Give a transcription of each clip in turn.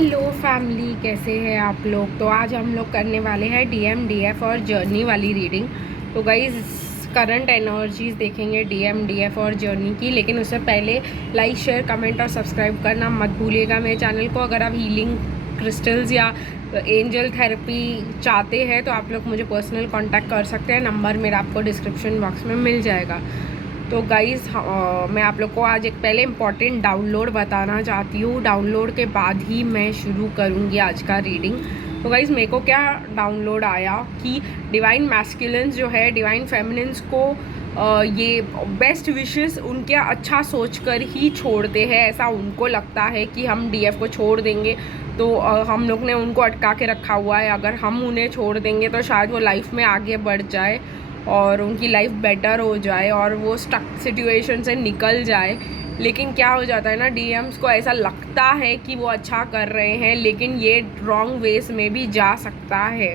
Hello family, कैसे हैं आप लोग। तो आज हम लोग करने वाले हैं डीएम डीएफ और जर्नी वाली रीडिंग। तो गाइज करंट एनर्जीज देखेंगे डीएम डीएफ और जर्नी की, लेकिन उससे पहले लाइक शेयर कमेंट और सब्सक्राइब करना मत भूलिएगा मेरे चैनल को। अगर आप हीलिंग क्रिस्टल्स या एंजल थेरेपी चाहते हैं तो आप लोग मुझे पर्सनल कांटेक्ट कर सकते हैं। नंबर मेरा आपको डिस्क्रिप्शन बॉक्स में मिल जाएगा। तो गाइज़ मैं आप लोग को आज एक पहले इम्पॉर्टेंट डाउनलोड बताना चाहती हूँ। डाउनलोड के बाद ही मैं शुरू करूँगी आज का रीडिंग। तो गाइज़ मेरे को क्या डाउनलोड आया कि डिवाइन मैस्कुलिन्स जो है डिवाइन फेमिनिन्स को ये बेस्ट विशेस उनके अच्छा सोचकर ही छोड़ते हैं। ऐसा उनको लगता है कि हम डीएफ को छोड़ देंगे तो हम लोग ने उनको अटका के रखा हुआ है, अगर हम उन्हें छोड़ देंगे तो शायद वो लाइफ में आगे बढ़ जाए और उनकी लाइफ बेटर हो जाए और वो स्टक सिचुएशन से निकल जाए। लेकिन क्या हो जाता है ना, डीएम्स को ऐसा लगता है कि वो अच्छा कर रहे हैं, लेकिन ये रॉन्ग वेज में भी जा सकता है।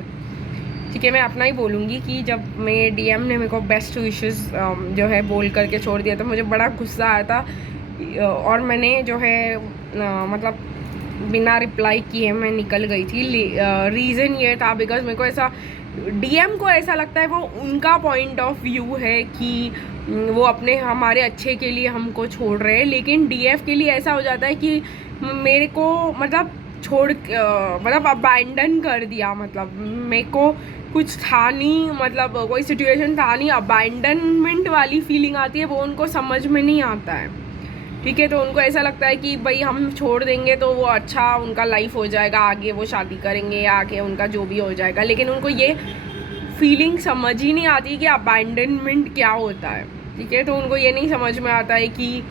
ठीक है, मैं अपना ही बोलूँगी कि जब मैं डीएम ने मेरे को बेस्ट विशेस जो है बोल करके छोड़ दिया तो मुझे बड़ा गुस्सा आया था और मैंने जो है मतलब बिना रिप्लाई किए मैं निकल गई थी। रीज़न ये था बिकॉज मेरे को ऐसा डीएम को ऐसा लगता है वो उनका पॉइंट ऑफ व्यू है कि वो अपने हमारे अच्छे के लिए हमको छोड़ रहे हैं, लेकिन डीएफ के लिए ऐसा हो जाता है कि मेरे को मतलब मतलब अबैंडन कर दिया। मतलब मेरे को कुछ था नहीं, मतलब कोई सिचुएशन था नहीं, अबैंडनमेंट वाली फीलिंग आती है, वो उनको समझ में नहीं आता है। ठीक है, तो उनको ऐसा लगता है कि भाई हम छोड़ देंगे तो वो अच्छा उनका लाइफ हो जाएगा, आगे वो शादी करेंगे या आगे उनका जो भी हो जाएगा, लेकिन उनको ये फीलिंग समझ ही नहीं आती कि अबैंडनमेंट क्या होता है। ठीक है, तो उनको ये नहीं समझ में आता है कि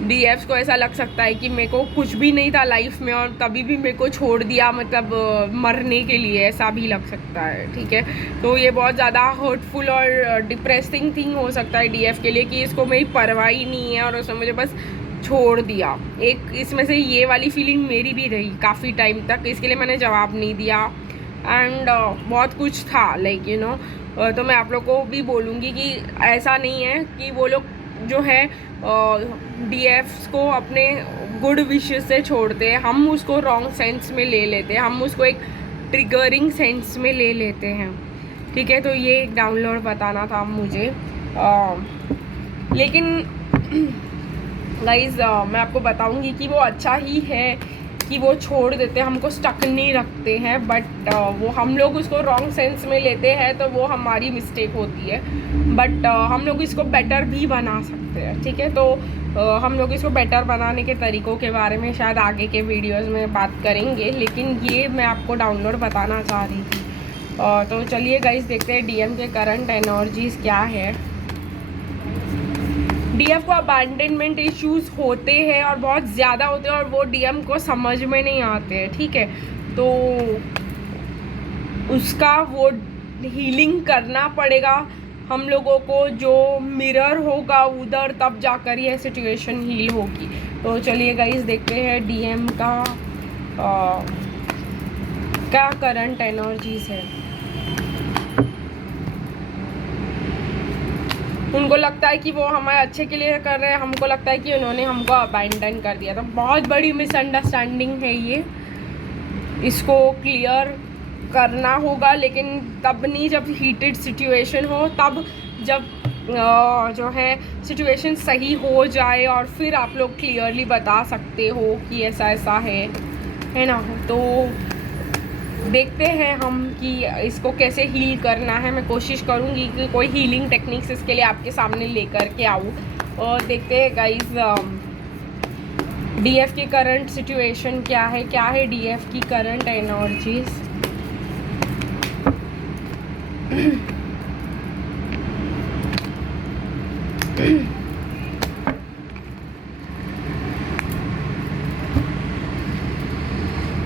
डीएफ्स को ऐसा लग सकता है कि मेरे को कुछ भी नहीं था लाइफ में और तभी भी मेरे को छोड़ दिया, मतलब मरने के लिए, ऐसा भी लग सकता है। ठीक है, तो ये बहुत ज़्यादा हर्टफुल और डिप्रेसिंग थिंग हो सकता है डीएफ के लिए कि इसको मेरी परवाह ही नहीं है और उसने मुझे बस छोड़ दिया। एक इसमें से ये वाली फीलिंग मेरी भी रही काफ़ी टाइम तक, इसके लिए मैंने जवाब नहीं दिया एंड बहुत कुछ था लाइक यू नो। तो मैं आप लोग को भी बोलूँगी कि ऐसा नहीं है कि वो लोग जो है डीएफ्स को अपने गुड विशेस से छोड़ते हैं, हम उसको रॉन्ग सेंस में ले लेते हैं, हम उसको एक ट्रिगरिंग सेंस में ले लेते हैं। ठीक है, तो ये एक डाउनलोड बताना था मुझे। लेकिन गाइज मैं आपको बताऊंगी कि वो अच्छा ही है कि वो छोड़ देते हैं, हमको स्टक नहीं रखते हैं, बट वो हम लोग उसको रॉन्ग सेंस में लेते हैं तो वो हमारी मिस्टेक होती है। बट हम लोग इसको बेटर भी बना सकते हैं। ठीक है, तो हम लोग इसको बेटर बनाने के तरीक़ों के बारे में शायद आगे के वीडियोस में बात करेंगे, लेकिन ये मैं आपको डाउनलोड बताना चाह रही थी। तो चलिए गाइस देखते हैं डीएम के करंट एनर्जीज़ क्या है। डीएफ को अबैंडनमेंट इश्यूज होते हैं और बहुत ज़्यादा होते हैं और वो डीएम को समझ में नहीं आते हैं। ठीक है, तो उसका वो हीलिंग करना पड़ेगा हम लोगों को, जो मिरर होगा उधर, तब जाकर यह सिचुएशन हील होगी। तो चलिए गाइस देखते हैं डीएम का क्या करंट एनर्जीज है। उनको लगता है कि वो हमारे अच्छे के लिए कर रहे हैं, हमको लगता है कि उन्होंने हमको अबैंडन कर दिया। तो बहुत बड़ी मिसअंडरस्टैंडिंग है ये, इसको क्लियर करना होगा, लेकिन तब नहीं जब हीटेड सिचुएशन हो, तब जब जो है सिचुएशन सही हो जाए और फिर आप लोग क्लियरली बता सकते हो कि ऐसा ऐसा है ना। तो देखते हैं हम कि इसको कैसे हील करना है। मैं कोशिश करूँगी कि कोई हीलिंग टेक्निक्स इसके लिए आपके सामने लेकर के आऊँ। और देखते हैं गाइस डीएफ की करंट सिचुएशन क्या है डीएफ की करंट एनर्जीज।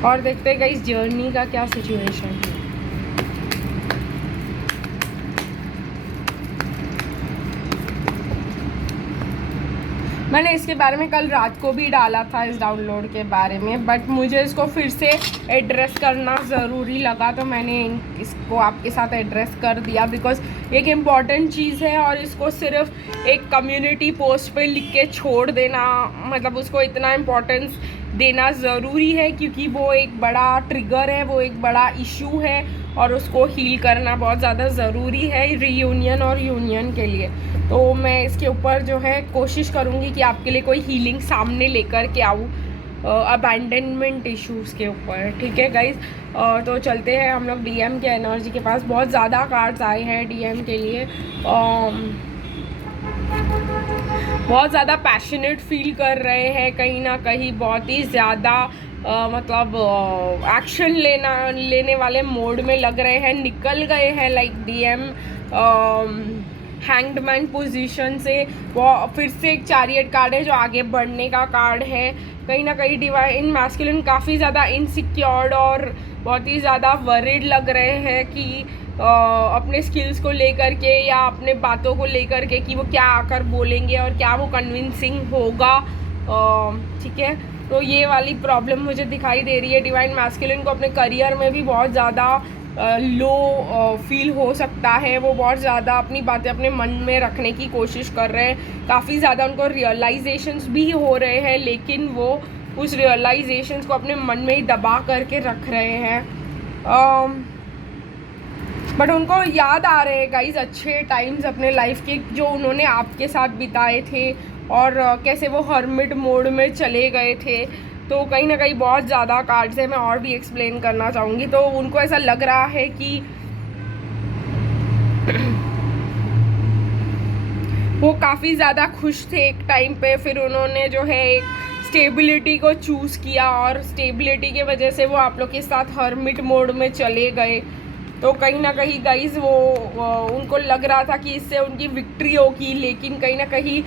और देखते हैं गाइस जर्नी का क्या सिचुएशन है। मैंने इसके बारे में कल रात को भी डाला था इस डाउनलोड के बारे में, बट मुझे इसको फिर से एड्रेस करना ज़रूरी लगा, तो मैंने इसको आपके साथ एड्रेस कर दिया बिकॉज एक इम्पॉर्टेंट चीज़ है और इसको सिर्फ एक कम्युनिटी पोस्ट पे लिख के छोड़ देना, मतलब उसको इतना इम्पोर्टेंस देना ज़रूरी है क्योंकि वो एक बड़ा ट्रिगर है, वो एक बड़ा इशू है और उसको हील करना बहुत ज़्यादा ज़रूरी है रीयूनियन और यूनियन के लिए। तो मैं इसके ऊपर जो है कोशिश करूँगी कि आपके लिए कोई हीलिंग सामने लेकर के आऊँ अबैंडनमेंट इश्यूज़ के ऊपर। ठीक है गाइज, तो चलते हैं हम लोग डीएम के एनर्जी के पास। बहुत ज़्यादा कार्ड्स आए हैं डीएम के लिए, बहुत ज़्यादा पैशनेट फील कर रहे हैं कहीं ना कहीं, बहुत ही ज़्यादा मतलब एक्शन लेने वाले मोड में लग रहे हैं, निकल गए हैं लाइक डीएम हैंग्ड पोजीशन से। वो फिर से एक चैरियट कार्ड है जो आगे बढ़ने का कार्ड है। कहीं ना कहीं डिवाइन मैस्कुलिन काफ़ी ज़्यादा इनसिक्योर्ड और बहुत ही ज़्यादा वरिड लग रहे हैं कि अपने स्किल्स को लेकर के या अपने बातों को लेकर के कि वो क्या आकर बोलेंगे और क्या वो कन्विंसिंग होगा। ठीक है, तो ये वाली प्रॉब्लम मुझे दिखाई दे रही है। डिवाइन मैस्कुलिन को अपने करियर में भी बहुत ज़्यादा लो फील हो सकता है, वो बहुत ज़्यादा अपनी बातें अपने मन में रखने की कोशिश कर रहे हैं, काफ़ी ज़्यादा उनको रियलाइजेशंस भी हो रहे हैं, लेकिन वो उस रियलाइजेशंस को अपने मन में ही दबा करके रख रहे हैं। बट उनको याद आ रहे हैं गाइज अच्छे टाइम्स अपने लाइफ के जो उन्होंने आपके साथ बिताए थे और कैसे वो हर्मिट मोड में चले गए थे। तो कहीं ना कहीं बहुत ज़्यादा कार्ड्स है, मैं और भी एक्सप्लेन करना चाहूँगी। तो उनको ऐसा लग रहा है कि वो काफ़ी ज़्यादा खुश थे एक टाइम पे, फिर उन्होंने जो है एक स्टेबिलिटी को चूज़ किया और स्टेबिलिटी की वजह से वो आप लोग के साथ हर्मिट मोड में चले गए। तो कहीं ना कहीं गाइज वो उनको लग रहा था कि इससे उनकी विक्ट्री होगी, लेकिन कहीं ना कहीं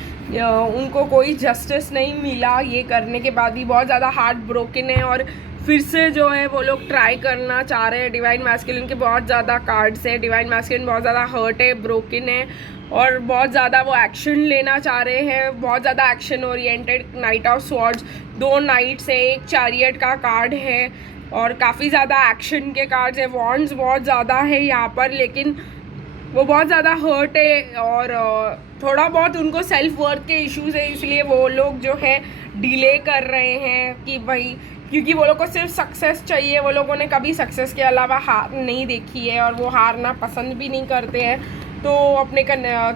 उनको कोई जस्टिस नहीं मिला। ये करने के बाद भी बहुत ज़्यादा हार्ट ब्रोकन है और फिर से जो है वो लोग ट्राई करना चाह रहे हैं। डिवाइन मैस्कुलिन के बहुत ज़्यादा कार्ड्स है, डिवाइन मैस्कुलिन बहुत ज़्यादा हर्ट है, ब्रोकन है और बहुत ज़्यादा वो एक्शन लेना चाह रहे हैं, बहुत ज़्यादा action oriented. Knight of swords, 2 knights है, एक चैरियट का कार्ड है और काफ़ी ज़्यादा एक्शन के कार्ड्स है। वॉन्ड्स बहुत ज़्यादा है यहाँ पर, लेकिन वो बहुत ज़्यादा हर्ट है और थोड़ा बहुत उनको सेल्फ वर्थ के इश्यूज है, इसलिए वो लोग जो है डिले कर रहे हैं कि भाई, क्योंकि वो लोग को सिर्फ सक्सेस चाहिए। वो लोगों ने कभी सक्सेस के अलावा हार नहीं देखी है और वो हारना पसंद भी नहीं करते हैं। तो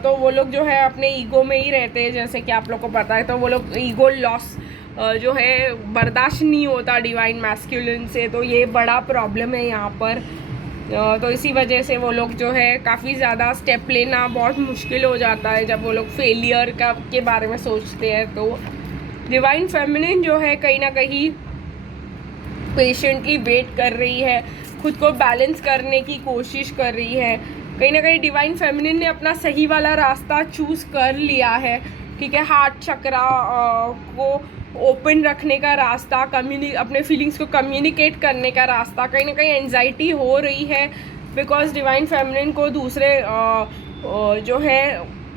तो वो लोग जो है अपने ईगो में ही रहते हैं, जैसे कि आप लोग को पता है। तो वो लोग ईगो लॉस जो है बर्दाश्त नहीं होता डिवाइन मैस्कुलिन से, तो ये बड़ा प्रॉब्लम है यहाँ पर। तो इसी वजह से वो लोग जो है काफ़ी ज़्यादा स्टेप लेना बहुत मुश्किल हो जाता है जब वो लोग फेलियर के बारे में सोचते हैं। तो डिवाइन फेमिनिन जो है कहीं ना कहीं पेशेंटली वेट कर रही है, खुद को बैलेंस करने की कोशिश कर रही है। कहीं ना कहीं डिवाइन फेमिनिन ने अपना सही वाला रास्ता चूज़ कर लिया है। ठीक है, हार्ट चक्रा को ओपन रखने का रास्ता, अपने फीलिंग्स को कम्युनिकेट करने का रास्ता। कहीं ना कहीं एंजाइटी हो रही है बिकॉज डिवाइन फेमिनिन को दूसरे जो है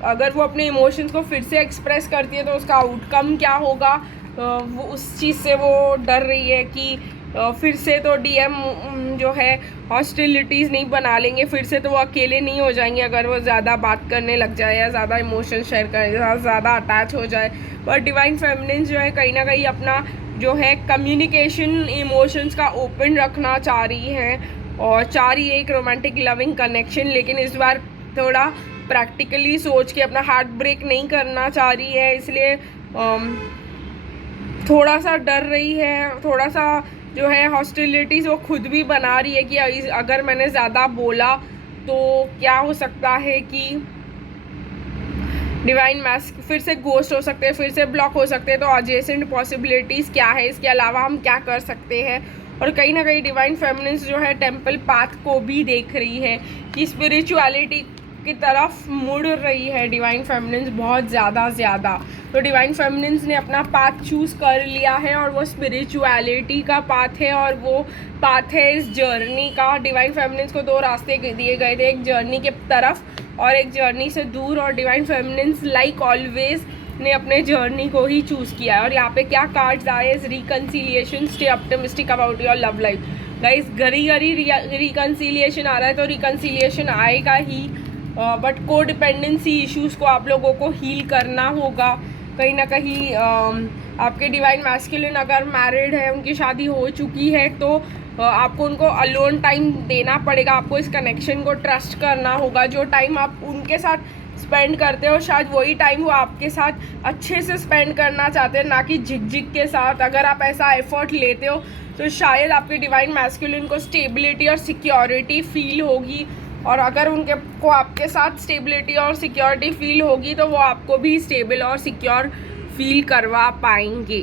अगर वो अपने इमोशंस को फिर से एक्सप्रेस करती है तो उसका आउटकम क्या होगा, वो उस चीज़ से वो डर रही है कि फिर से तो डीएम जो है हॉस्टिलिटीज़ नहीं बना लेंगे, फिर से तो वो अकेले नहीं हो जाएंगे अगर वो ज़्यादा बात करने लग जाए या ज़्यादा इमोशन शेयर करे, ज़्यादा अटैच हो जाए। पर डिवाइन फेमिनिन जो है कहीं ना कहीं अपना जो है कम्युनिकेशन इमोशंस का ओपन रखना चाह रही है और चाह रही है एक रोमांटिक लविंग कनेक्शन, लेकिन इस बार थोड़ा प्रैक्टिकली सोच के अपना हार्ट ब्रेक नहीं करना चाह रही है, इसलिए थोड़ा सा डर रही है। थोड़ा सा जो है हॉस्टिलिटीज़ वो खुद भी बना रही है कि अगर मैंने ज़्यादा बोला तो क्या हो सकता है कि डिवाइन मैस्क फिर से घोस्ट हो सकते हैं, फिर से ब्लॉक हो सकते हैं। तो एडजेसेंट पॉसिबिलिटीज़ क्या है, इसके अलावा हम क्या कर सकते हैं। और कहीं ना कहीं डिवाइन फेमिनिन्स जो है टेम्पल पाथ को भी देख रही है कि स्पिरिचुअलिटी की तरफ मुड़ रही है डिवाइन फेमिनिन्स बहुत ज़्यादा। तो डिवाइन फेमिनिन्स ने अपना पाथ चूज़ कर लिया है और वो स्पिरिचुअलिटी का पाथ है और वो पाथ है इस जर्नी का। डिवाइन फेमिनिन्स को 2 रास्ते दिए गए थे, एक जर्नी के तरफ और एक जर्नी से दूर। और डिवाइन फेमिनिन्स लाइक ऑलवेज ने अपने जर्नी को ही चूज़ किया है। और यहाँ पे क्या कार्ड्स आए, reconciliation, stay optimistic about your love life. Guys घड़ी घड़ी रिकन्सिलिएशन आ रहा है तो रिकन्सिलिएशन आएगा ही, बट को डिपेंडेंसी इश्यूज़ को आप लोगों को हील करना होगा। कहीं ना कहीं आपके डिवाइन मैस्कुलिन अगर मैरिड है, उनकी शादी हो चुकी है, तो आपको उनको अलोन टाइम देना पड़ेगा। आपको इस कनेक्शन को ट्रस्ट करना होगा। जो टाइम आप उनके साथ स्पेंड करते हो, शायद वही टाइम वो आपके साथ अच्छे से स्पेंड करना चाहते हैं, ना कि झिक के साथ। अगर आप ऐसा एफर्ट लेते हो तो शायद आपके डिवाइन मैस्कुलिन को स्टेबिलिटी और सिक्योरिटी फील होगी, और अगर उनके को आपके साथ स्टेबिलिटी और सिक्योरिटी फील होगी तो वो आपको भी स्टेबल और सिक्योर फील करवा पाएंगे।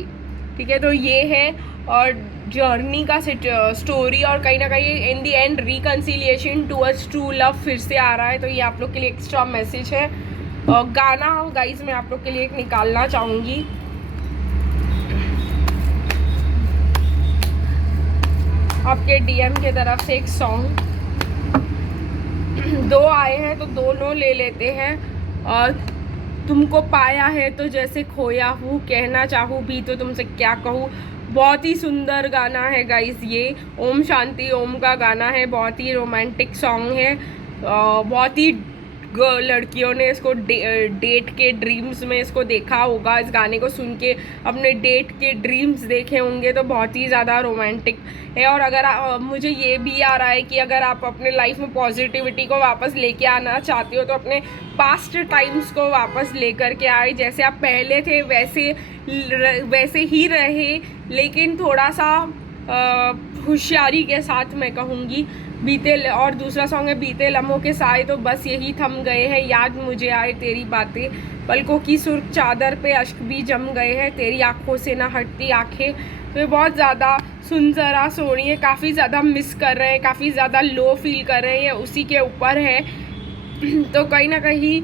ठीक है, तो ये है और जर्नी का स्टोरी, और कहीं ना कहीं in the end reconciliation towards true love फिर से आ रहा है। तो ये आप लोग के लिए एक्स्ट्रा मैसेज है। गाना गाइज मैं आप लोग के लिए एक निकालना चाहूँगी। आपके डीएम के तरफ से एक सॉन्ग, दो आए हैं तो दोनों ले लेते हैं। और तुमको पाया है तो जैसे खोया हूँ, कहना चाहूँ भी तो तुमसे क्या कहूँ। बहुत ही सुंदर गाना है गाइस ये, ओम शांति ओम का गाना है। बहुत ही रोमांटिक सॉन्ग है। बहुत ही लड़कियों ने इसको डेट के ड्रीम्स में इसको देखा होगा। इस गाने को सुन के अपने डेट के ड्रीम्स देखे होंगे। तो बहुत ही ज़्यादा रोमांटिक है। और अगर मुझे ये भी आ रहा है कि अगर आप अपने लाइफ में पॉजिटिविटी को वापस लेके आना चाहते हो तो अपने पास्ट टाइम्स को वापस लेकर के आए। जैसे आप पहले थे वैसे ही रहे, लेकिन थोड़ा सा होशियारी के साथ मैं कहूँगी। और दूसरा सॉन्ग है बीते लम्हों के साए तो बस यही थम गए हैं, याद मुझे आए तेरी बातें, पलकों की सुर्ख चादर पे अश्क भी जम गए हैं, तेरी आंखों से ना हटती आंखें। तो ये बहुत ज़्यादा सुन जरा सोनी है, काफ़ी ज़्यादा मिस कर रहे हैं, काफ़ी ज़्यादा लो फील कर रहे हैं, ये उसी के ऊपर है। तो कहीं ना कहीं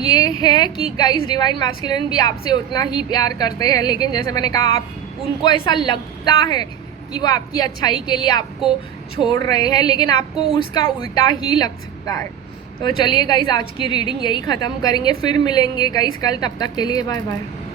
ये है कि गाइस डिवाइन मैस्कुलिन भी आपसे उतना ही प्यार करते हैं, लेकिन जैसे मैंने कहा आप उनको ऐसा लगता है कि वो आपकी अच्छाई के लिए आपको छोड़ रहे हैं, लेकिन आपको उसका उल्टा ही लग सकता है। तो चलिए गाइस आज की रीडिंग यही ख़त्म करेंगे, फिर मिलेंगे गाइस कल। तब तक के लिए बाय बाय।